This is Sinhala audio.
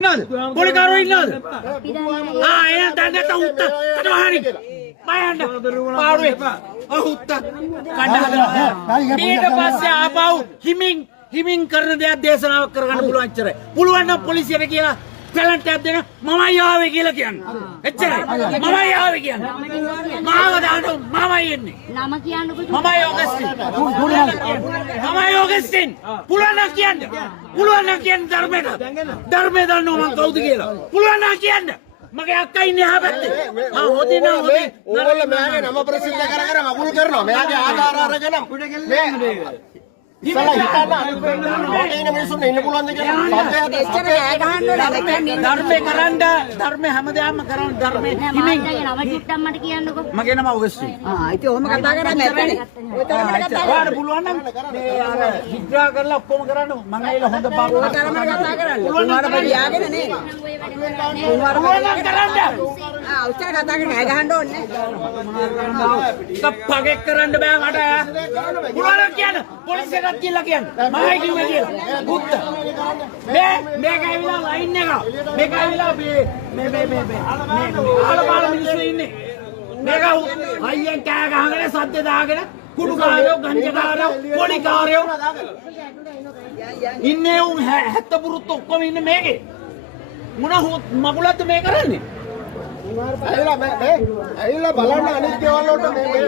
Polikarro innada? Enak tanda tak utta. Kata hari. Bayanda. Paruwe. Utta. Kanda. ඊට පස්සේ ආපහු හිමින් කරන දෙයක් දේශනාවක් කරගන්න පුළුවන් ඉච්චරයි. පුළුවන් නම් පොලිසියට කියලා ටැලන්ට් එකක් දෙන්න මමයි ආවේ කියලා කියන්න. එච්චරයි. මමයි ආවේ කියන්න. මාව දාන්න මමයි එන්නේ. නම කියන්නකො. මමයි ඔගස්ටින්. මමයි ඔගස්ටින්. පුළුවන් නම් කියන්න. පුළුවන් නම් කියන්න ධර්මයට. ධර්මය දන්නව මං කවුද කියලා. පුළුවන් නම් කියන්න. මගේ අක්කා ඉන්නේ එහා පැත්තේ. මම හොදේ නෑ හොදේ. ඕගොල්ලෝ මෙයාගේ නම ප්‍රසිද්ධ කර මගුල් කරනවා. මෙයාගේ ආධාර අරගෙන මේ ඉස්සලා හිතන්න ඉන්න මිනිස්සුන් ඉන්න පුළුවන් ද කියලා. එච්චර ඈ ගහන්න ඕනේ. ධර්මේ කරන්න ධර්මේ හැමදාම කරන්න ධර්මේ හිමින්. නම චුට්ටක් මට කියන්නකො. මගේ නම ඔගස්ටින්. ඉතින් ඔහොම කතා කරන්නේ නැත්නේ. ඔය තරමට කතා කරන්න පුළුවන් නම් මේ අර විග්‍රහ කරලා ඔක්කොම කරන්න මම ඇවිල්ලා හොඳ පාඩුවක් තරමට කතා කරන්නේ. කුමාර බලියාගෙන නේද? කුමාර පුළුවන් කරන්න. උච්චර කතා කරගෙන ඈ ගහන්න ඕනේ. කප්පගෙක් කරන්න බෑ මට. පුළුවන් කියන්න. පොලිසියට කියලා කියන්න. මමයි කිව්වේ කියලා. බුද්ධ. මේක ඇවිල්ලා ලයින් එක. මේක ඇවිල්ලා මේ ආලපාල මිනිස්සු ඉන්නේ. මේක අයියෙන් කෑ ගහගෙන සද්ද දාගෙන කුඩුකාරයෝ ගංජකාරයෝ පොලිකාරයෝ ඉන්නේ උන් 70 පුරුත් ඔක්කොම ඉන්නේ මේකේ. මොන මගුලක්ද මේ කරන්නේ? ඇවිල්ලා බලන්න අනිත් දේවල් වලට මේ